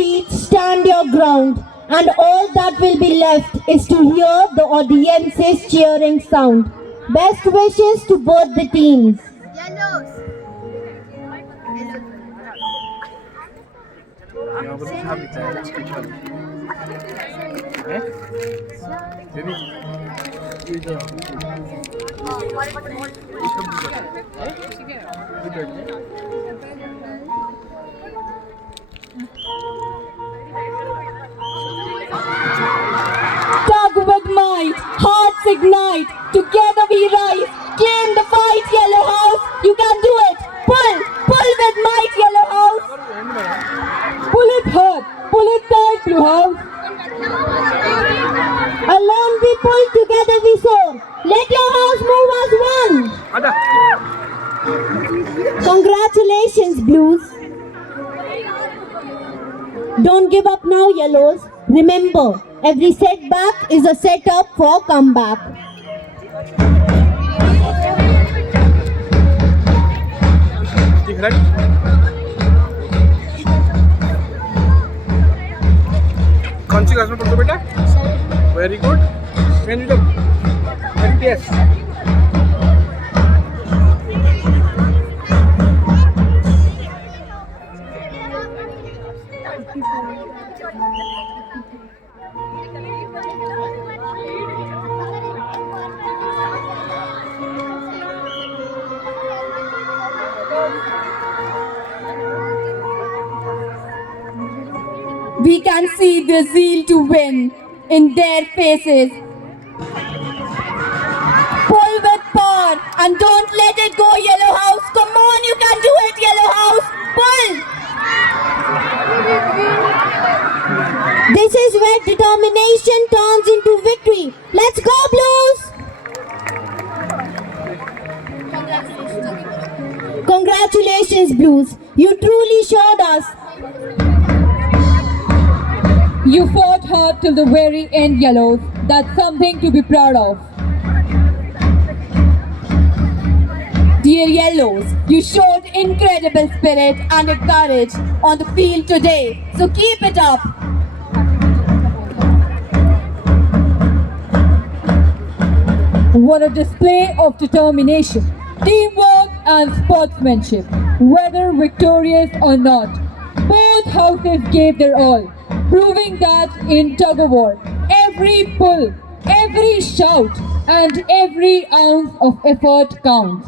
feet, stand your ground, and all that will be left is to hear the audience's cheering sound. Best wishes to both the teams. Yellows. यहाँ पर कुछ लिखा है special हैं baby ये जो Tug with might, hearts ignite, together we rise, claim the fight, Yellow House, you can do it, pull with might, Yellow House, pull it hard, pull it tight, Blue House. Alone we pull, together we soar, let your house move as one. Congratulations, Blues. Don't give up now, Yellows. Remember, every setback is a setup for comeback. कौन सी class में पढ़ते हो बेटा? Very good. Can you do? MTS. We can see the zeal to win in their faces. Pull with power and don't let it go, Yellow House. Come on, you can do it, Yellow House. Pull! This is where determination turns into victory. Let's go, Blues! Congratulations, Blues. You truly showed us. You fought hard till the very end, Yellows. That's something to be proud of. Dear Yellows, you showed incredible spirit and courage on the field today. So keep it up. What a display of determination, teamwork and sportsmanship. Whether victorious or not, both houses gave their all, proving that in tug-of-war, every pull, every shout and every ounce of effort counts.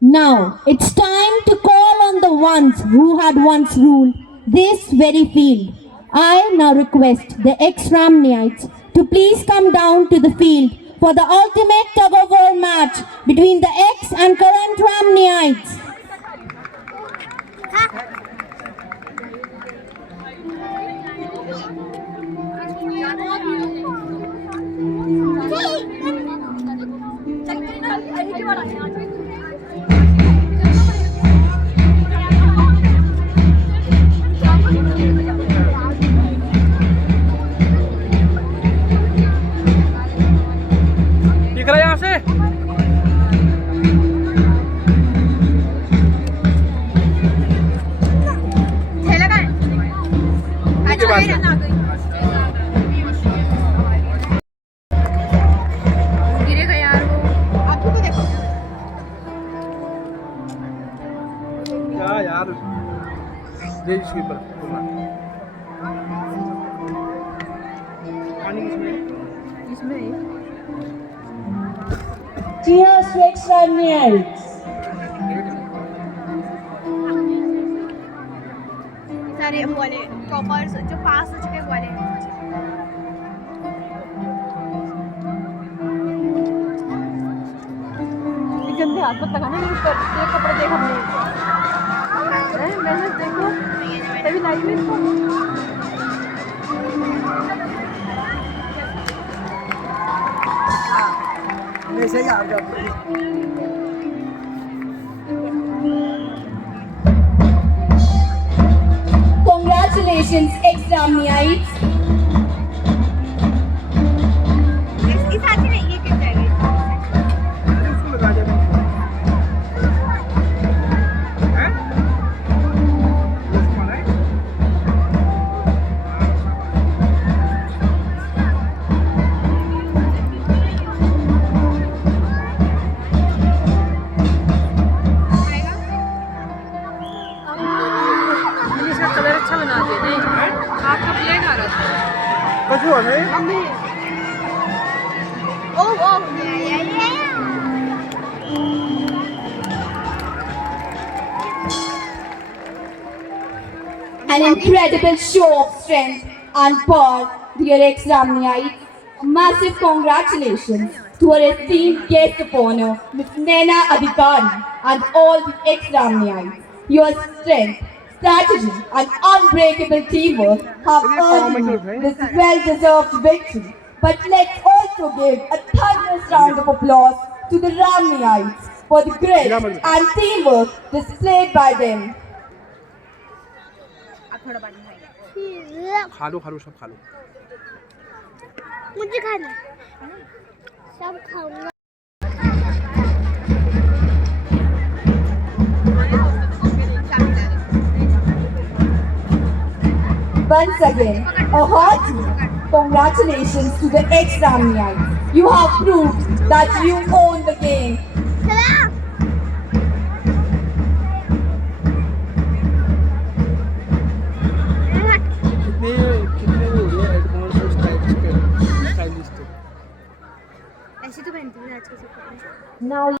Now, it's time to call on the ones who had once ruled this very field. I now request the ex-Ramnites to please come down to the field for the ultimate tug-of-war match between the ex and current Ramnites. दिख रहा है यहाँ से? के पास है। गिरेगा यार वो। आपको तो देखो। क्या यार? ये इसके ऊपर पानी इसमें Cheers to ex-Ramnites. सारे वाले टॉपर्स जो पास हो चुके वाले गंदे हाथ मत लगाना मेरे ऊपर ये कपड़े देख हमने मैंने देखो तभी लाइव में इसको ऐसे ही आ गया Congratulations, ex-Ramnites. इसकी साथी नहीं ये किस जाएगी इसको लगा दे हैं आपका प्लेन आ रहा था कसं आहे मम्मी ओ ओ या An incredible show of strength and power, dear ex-Ramniites. Massive congratulations to our esteemed guest of honor, Ms. Naina Adhikari, and all the ex-Ramniites. Your strength, strategy, and unbreakable teamwork have earned you this well-deserved victory. But let's also give a thunderous round of applause to the Ramniites for the grit and teamwork displayed by them. आप थोड़ा पानी खाइए खा लो सब खा लो मुझे खाना सब खाऊंगा Once again, a hearty congratulations to the ex-Ramniites. You have proved that you own the game. चला कितने हो रहे हैं एडवांस और स्टाइलिश ऐसे तो पहनती हूँ आजकल सब कपड़े Now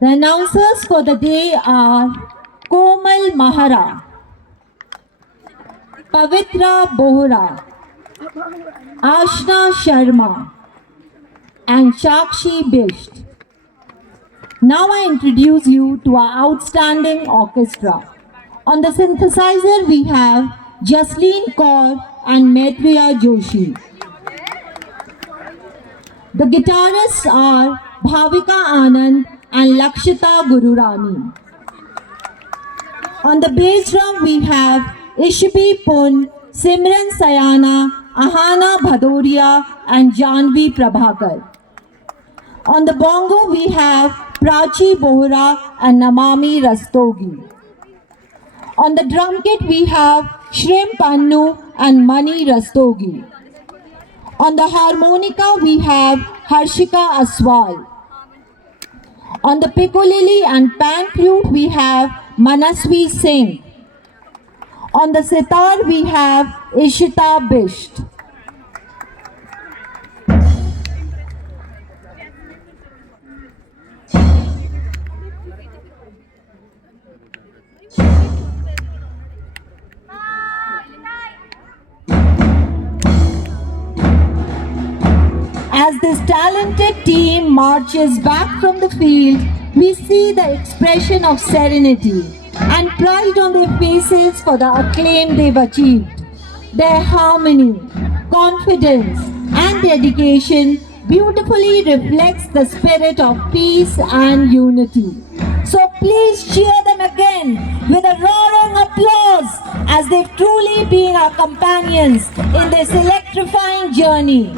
the announcers for the day are Komal Mahara, Pavitra Bohra, Ashna Sharma, and Shakshi Bisht. Now I introduce you to our outstanding orchestra. On the synthesizer we have Jasleen Kaur and Maitriya Joshi. The guitarists are Bhavika Anand and Lakshita Gururani. On the bass drum we have Ishbi Pun, Simran Sayana, Ahana Bhadoria and Janvi Prabhakar. On the bongo we have Prachi Bohra and Namami Rastogi. On the drum kit we have Shrim Pannu and Mani Rastogi. On the harmonica we have Harshika Aswal. On the piccolo and pan flute we have Manasvi Singh. On the sitar we have Ishita Bisht. As this talented team marches back from the field, we see the expression of serenity and pride on their faces for the acclaim they've achieved. Their harmony, confidence, and dedication beautifully reflects the spirit of peace and unity. So please cheer them again with a roaring applause as they've truly been our companions in this electrifying journey.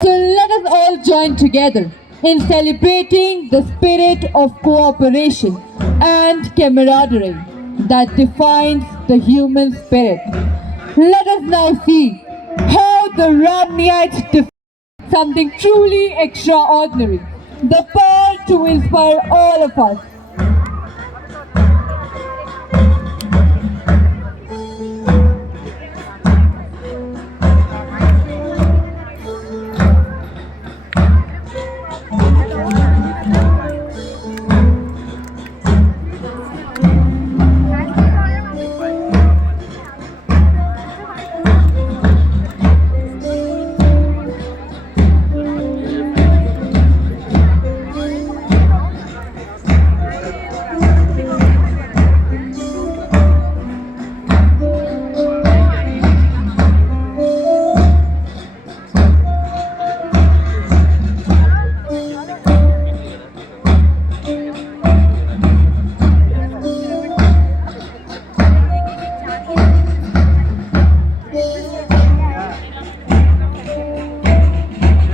So let us all join together in celebrating the spirit of cooperation and camaraderie that defines the human spirit. Let us now see how the Ramniites something truly extraordinary. The power to inspire all of us.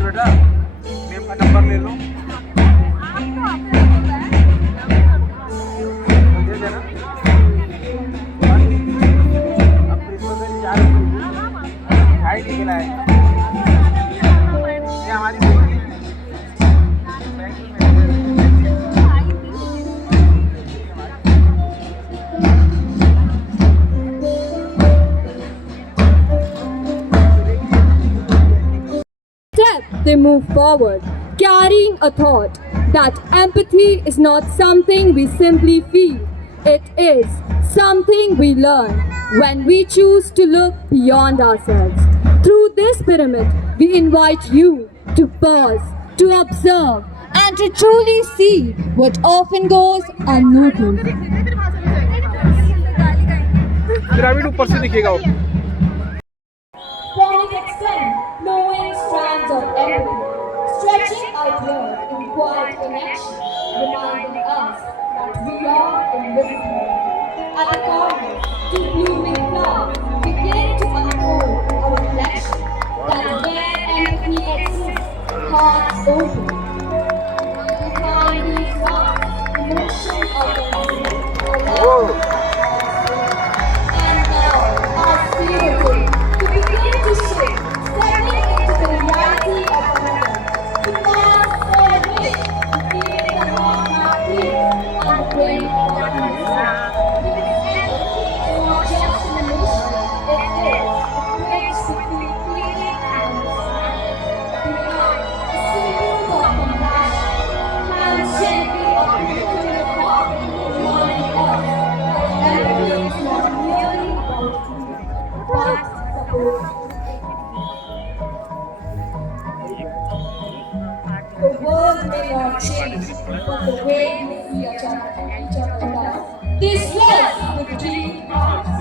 बेटा ma'am का number ले लो दे देना अब principal से 4 ID के लाए ये हमारी bank Step they move forward, carrying a thought that empathy is not something we simply feel, it is something we learn when we choose to look beyond ourselves. Through this pyramid, we invite you to pause, to observe, and to truly see what often goes unnoticed. Pyramid ऊपर से दिखेगा वो From its extent, flowing strands of empathy, stretching outward in quiet connection, reminding us that we are invisible. At the corner, two blooming flowers begin to unfold a reflection that where empathy exists, hearts open. Behind these hearts, emotion arises, and now, our spirit to begin to shift, stepping into the reality of another. To pass for a wish, to feel the heart not beat, and the brain not beat. Because empathy is not just an emotion, it is a bridge between feeling and understanding. Behind a simple thought compassion, hands gently uplifted to the heart, reminding us that empathy is not merely about feeling, but support. The world may not change, but the way we see each other does. This was the dream house.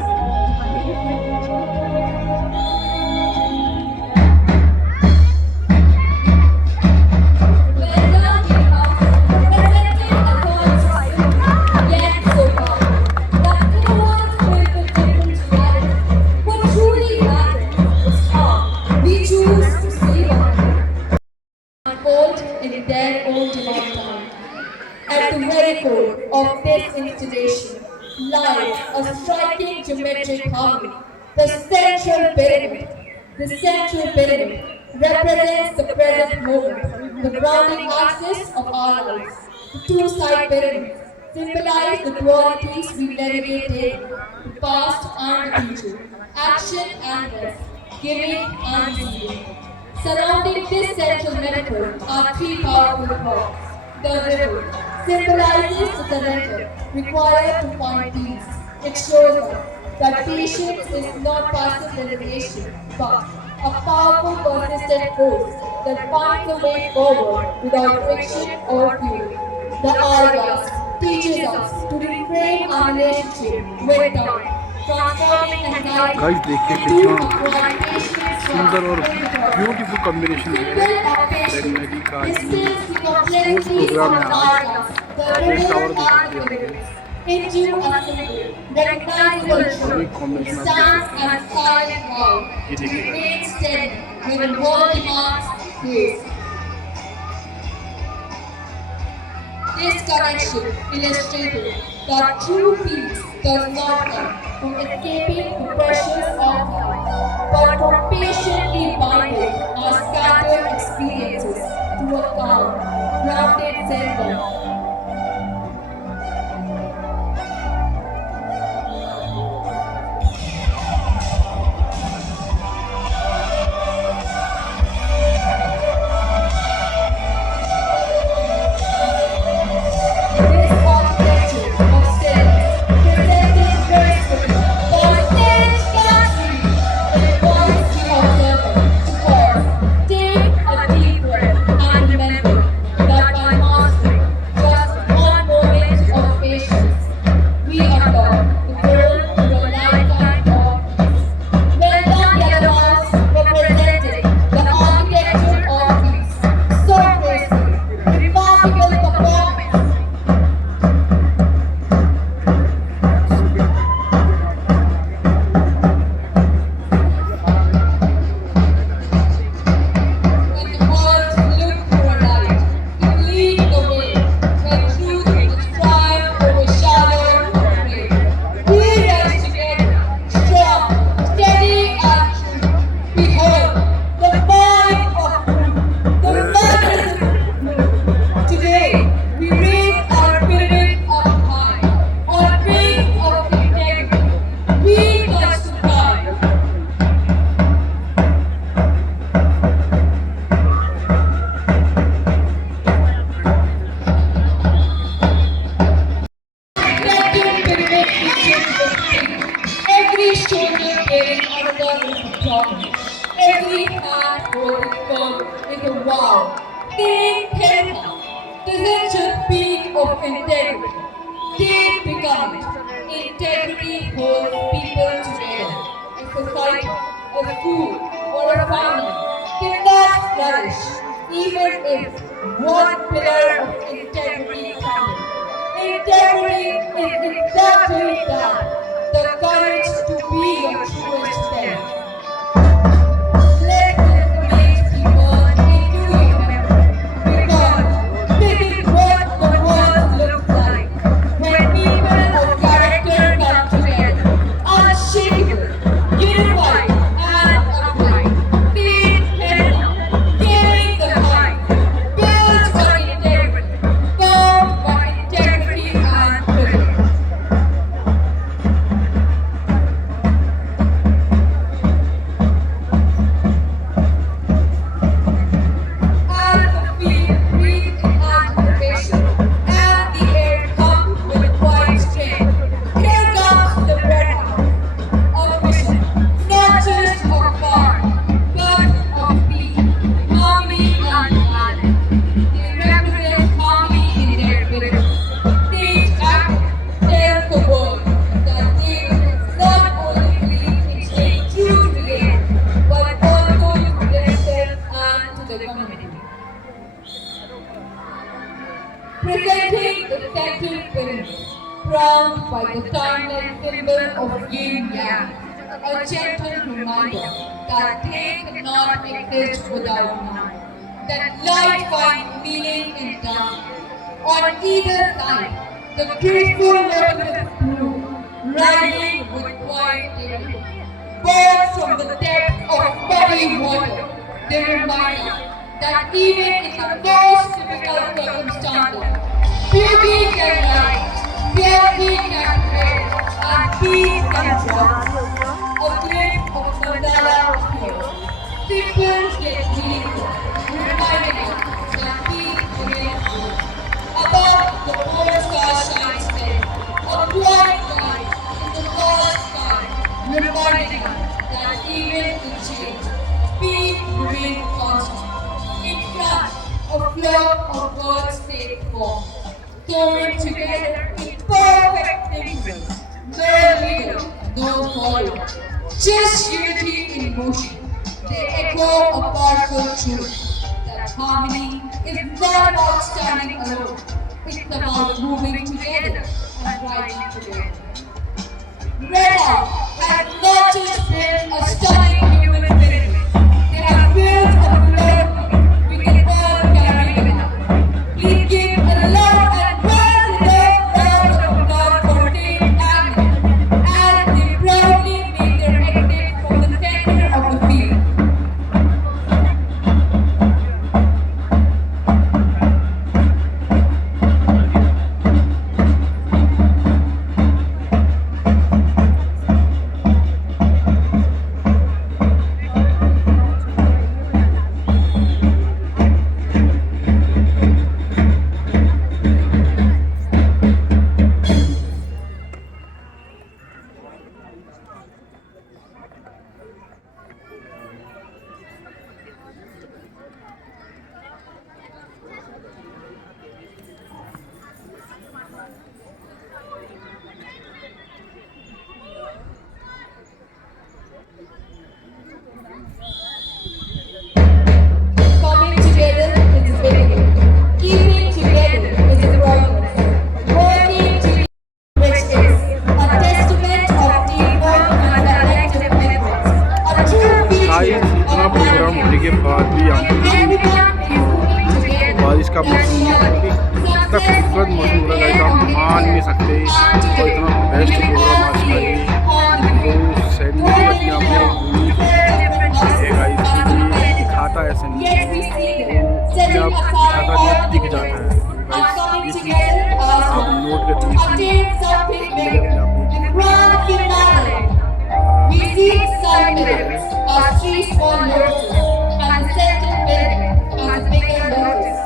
Where learning house presented a concept, yet so powerful, that no one's built a different reality. What truly matters is how we choose to see one unfold in their own divine time. At the very core of this installation lies a striking geometric harmony, the central pyramid. The central pyramid represents the present moment, the grounding axis of our lives. The two side pyramids symbolize the dualities we navigate daily, the past and the future, action and rest, giving and receiving. Surrounding this central metaphor are three powerful rocks. The river symbolizes the surrender required to find peace. It shows us that patience is not passive resignation, but a powerful, persistent force that finds a way forward without friction or fury. The hourglass teaches us to reframe our relationship with time, transforming anxiety guys देखिए into कितना a quiet patience सुंदर और from beautiful combination है नदी का sports programme है आज This tower tower देख सकते हैं into a symbol, recognizable truth, combination it stands as silent vow ये to देखिएगा remain steady when the world demands peace. This connection illustrated that true peace does not come from escaping the pressures of life, but from patiently binding our scattered experiences started cell. This architecture of stairs presented gracefully by stage gallery invites the observer to pause, take a deep breath, and remember that by mastering just one moment of patience, we unlock the world through a lifetime of peace. When the Yellow House represented the architecture of peace so gracefully, remarkable performance. When the world looked for a light to lead the way, when truth was triumph overshadowed the grave, we rise together, strong, steady, and true. Behold, the mind of truth, the madness of truth. Today, we raise our spirit up high, on wings of integrity. We touch the sky. Every shoulder bearing another is a promise. Every hand holding firm is a vow. Being Penta doesn't just speak of integrity. They become it. Integrity holds people together. A society, a school, or a family cannot flourish even if one pillar of integrity crumbles. Integrity is exactly that, the courage to be your truest self. Let this image be born into your memory, because this is what the world looks like when people of character come together, unshakable, unified, and upright. Being Penta, carrying the mind, built on integrity, bound by integrity and privilege. And the field breathed in anticipation, and the air hummed with quiet strength. Here comes the breadhouse of vision, not just of farm, but of peace, harmony, and balance. They represent harmony in their village. Stage actors tell the world that they not only believe in staying true to the end, but also to themselves and to the community. Presenting the central pyramid, crowned by the timeless symbol of yin yang, a gentle reminder that day cannot exist without night, that light finds meaning in darkness. On either side, the graceful lotus blue, rising with quiet dignity, born from the depths of muddy water, they remind us that even in the most difficult circumstances, beauty can rise, purity can pray, and peace can rise. A glimpse of mandala appears, simple yet meaningful, reminding us that peace remains good. Above the pole star shines steady, a quiet light in the lost sky, reminding us that even in change, peace remains constant. In front, a flock of birds take form, soaring together in perfect symmetry. No leader, no follower, just unity in motion. They echo a powerful truth that harmony is not about standing alone. It's about moving together and rising together. Red House has not just built a stunning human pyramid, they have built a philosophy we can all carry with us. Please give a loud and well-deserved round of applause for Dave Agnes as they proudly make their exit from the center of the field. सकते, तो इतना best programme आज का ये, तो Sandy अपने आप में यूनिक है गाइस, ये दिखाता है सैंडी, जब दिखाता नहीं दिख जाता है, तो गाइस ये चीज़ आप नोट करिए, सैंडी अपने आप में We see sun mirrors, our three small lotuses, and the center mirror is a bigger lotus.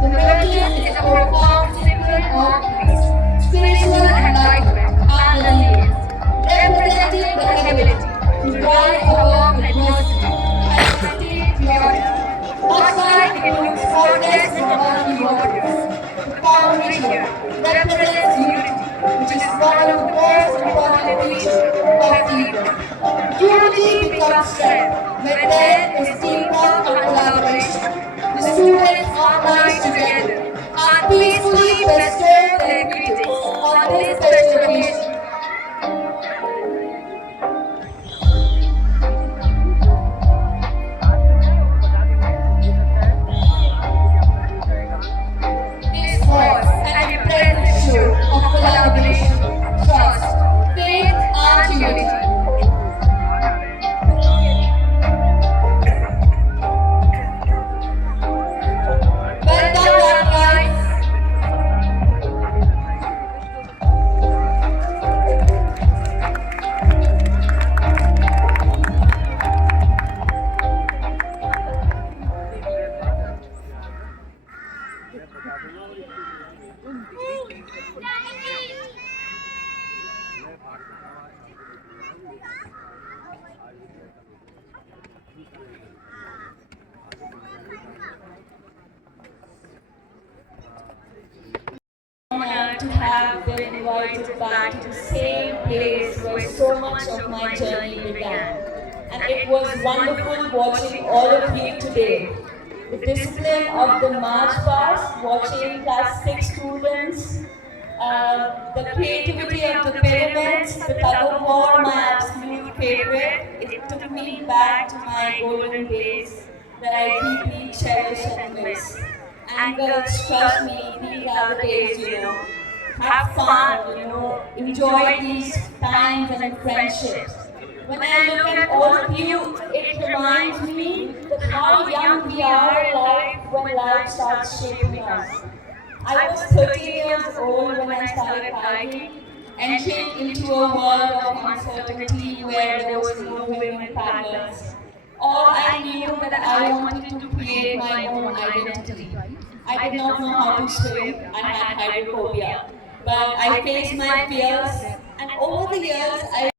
The lotus is a profound symbol of peace, spiritual enlightenment, and resilience, representing the ability to rise above adversity and sustain purity. Much like it looks countless Navani warriors, the foundry here represents unity, which is one of the most important features of Eden. Unity becomes strength when there is teamwork and collaboration. The students organize together and peacefully bestow their greetings on this special occasion. This was an impressive show of collaboration, trust, faith and unity. Welcome back, guys. Honored to have been invited back to the same place where so much of my journey began. And it was wonderful watching all of you today. The discipline of the march past, watching class 6 students, the creativity of the pyramids, the tug of war, my absolute favorite. It took me back to my golden days that I deeply cherish and miss. And girls, trust me, these are the days, have fun, enjoy these times and friendships. When I look at all of you, it reminds me that how young we are in life when life starts shaping us. I was 13 years old when I started hiking, entering into a world of uncertainty where there was no women paddlers. All I knew that I wanted to create my own identity. I did not know how to swim, I had hydrophobia, but I faced my fears, and over the years I